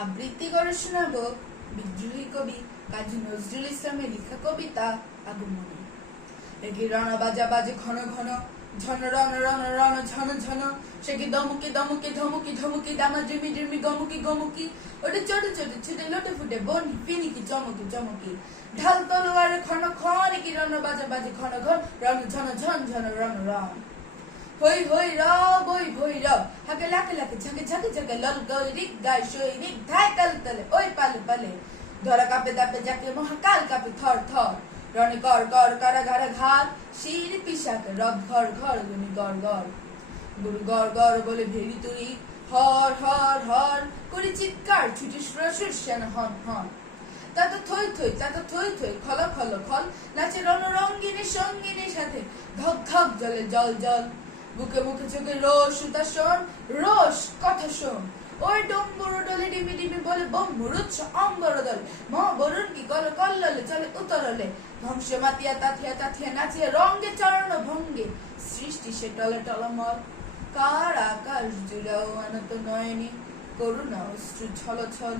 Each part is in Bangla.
আবৃত্তি করে শোনাবো বিদ্রোহী কবি কাজী নজরুল ইসলামের লেখা কবিতা আগমনী। একে রণা বাজা বাজে ঘন ঘন, ঝন রণ রণ রণ, ঝন ঝন, সে কি দমুকি দমুকি, ধমুকি ধমুকি, দামা ড্রিমি ড্রিমি গমুকি গমুকি, ওটা ছোট ছোট ছুটে, লোটে ফুটে, বনি ফিনিকি চমকি চমকি। ঢাল তলোয়ার, ক্ষণ ক্ষণ কি রণ বাজা বাজে ঘন ঘন, রণ, ঝন ঝন ঝন, রণ রণ। হই হই র বই বই র হাকে লাকে লাকে ঝাকে ঝাকে ঝাকে লল গল রিক গায় সই রিক ধায় তাল তালে ওই পালে পালে ধরা কাপে দাপে যাকে মহাকাল কাপে থর থর রণে কর কর কারাগারে ঘাত শির পিসাকে রব ঘর ঘর গুনি গর গর গুরু গর গর বলে ভেড়ি তুরি হর হর হর করি চিৎকার ছুটি সুরসুর সেন হন হন তাতে থই থই তাতে থই থই খল খল খল নাচে রণরঙ্গিনী সঙ্গিনীর সাথে ধক ধক জলে জল জল বুকে মুখে চোখে রোষ সুতাসন রোষ কথা শোন ওই ডম্বুর ডলে ডিমি ডিমি বলে বম মুরুচ্ছ অম্বর দল মহ বরুণ কি গল কল্ললে চলে উতরলে। ধ্বংস মাতিয়া তাথিয়া তাথিয়া নাচিয়া রঙ্গে চরণ ভঙ্গে। সৃষ্টি সে টলে টলমল। কার আকাশ জুড়াও আনত নয়নি করুণা অশ্রু ছল ছল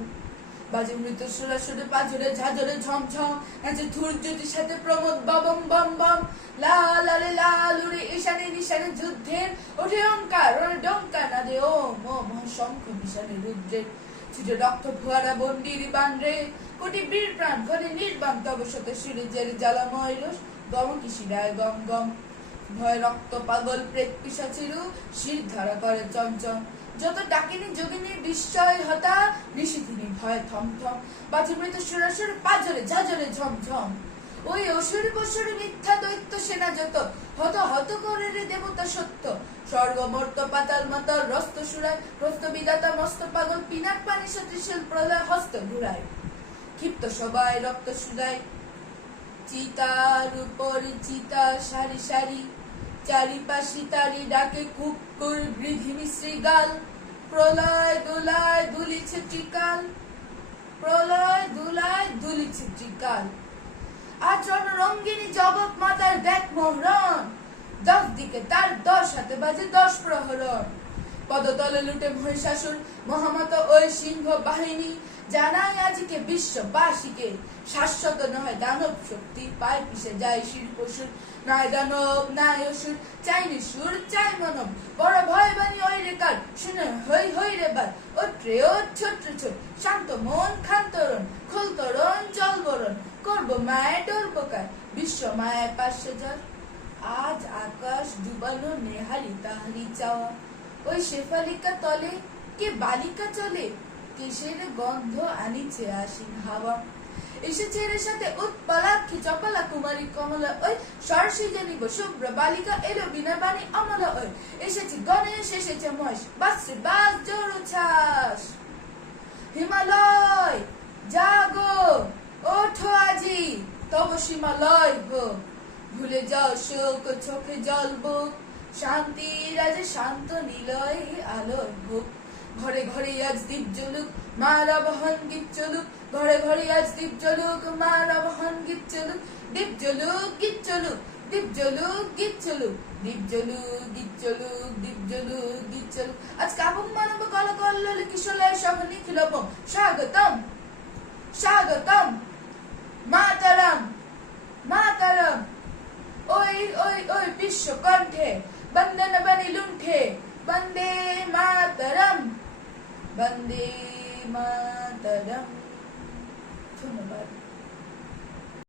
বাজে মৃত সুরা সুরে পাজরে ঝাজরে ঝমঝম। নাচে ধূর জ্যোতির সাথে প্রমোদ ববম বম বম। লাল আলে লাল উড়ে নিশানে যুদ্ধের ওঠে অঙ্কার ডঙ্কা না দে ও মো মহাশঙ্খ নিশানে রুদ্রের রক্ত বন্দির বান রে কোটি বীর প্রাণ ঘরে নির্বাণ, তব শত শিরে জেরে জ্বালাময় রোষ। গম কি গম গম। ভয় রক্ত পাগল প্রেত পিসাচিরু, শির ধারা করে চমচম। যত ডাকিনী যোগিনীর বিস্ময় হতা, নিশিদিনী ভয় থম থম বাজে মৃত সুরাসুর পাজরে ঝাজরে ঝমঝম। ওই অসুর বসুর মিথ্যা দৈত্য সেনা যত, হত হত করে রে দেবতা সত্য। স্বর্গ, মর্ত, পাতাল, মাতাল, রস্ত সুরায় প্রস্ত বিদাতা মস্ত, পাগল, পিনাক, পানি সদৃশেল প্রলয়, হস্ত, ঘুরায়। ক্ষিপ্ত সবাই রক্ত সুদায়। চিতার উপর চিতা সারি সারি। চারিপাশে তারি ডাকে কুকুর, বৃদ্ধি শ্রীগাল প্রলয় দোলায় দুলিছে টিকাল প্রলয় দুলায় দুলিছে টিকাল আচরণ রঙ্গিনী জগৎ মাতার দেখ মোহরণ। দশ দিকে তার দশ হাতে বাজে দশ প্রহরণ। পদতলে লুটে মহিষাসুর, মহামত ওই সিংহ বাহিনী। জানাই আজকে বিশ্ববাসীকে, শাশ্বত নয় দানব শক্তি পায় পিছে যায় শির পশুর নয় দানব, নাই অসুর, চাই সুর চাই মানব। বড় ভয় বাণী ওই রেকার শুনে হই হই রে বার। ও ট্রে ও ছোট ছোট, শান্ত মন খান্তরণ খুলতরণ জল বরণ মায়ের বিশ্ব মায়ের আজ আকাশ ডুবালো নেহারি তাহারি চাওয়া। ওই শেফালিকা তলে, কে বালিকা চলে? কিসের গন্ধ আনিছে আসিন হাওয়া? এসেছে এর সাথে উৎপলাক্ষী, চপলা কুমারী কমলা। ওই সরসী জানিব, শুভ্র বালিকা এলো বিনা বাণী অমলা। ওই এসেছে গণেশ, এসেছে মহেশ। বাসে, বাস, জোর ছাস হিমালয়, জাগো, ওঠো তব সীমালয় ভুলে যাও শোক, চোখে জল শান্তি রাজে শান্ত নিলয় ঘরে ঘরে আজ দীপ জ্বলুক মার আবহন গীত চলুক ঘরে ঘরে আজ দীপ জ্বলুক মার আবহন গীত চলুক দীপ জ্বলুক গীত চলুক দীপ জ্বলুক গীত চলুক দীপ জ্বলুক গীত চলুক দীপ জ্বলুক গীত চলুক আজ কাবুক মানব কল কল্লোল কিশোলয় সহ নিখিলবম স্বাগতম স্বাগতম। মাতারাম মাতারাম ওই ওই ওই বিশ্ব কণ্ঠে বন্দন বনি লুণ্ঠে বন্দে মাতরম বন্দে মাতরম ধন্যবাদ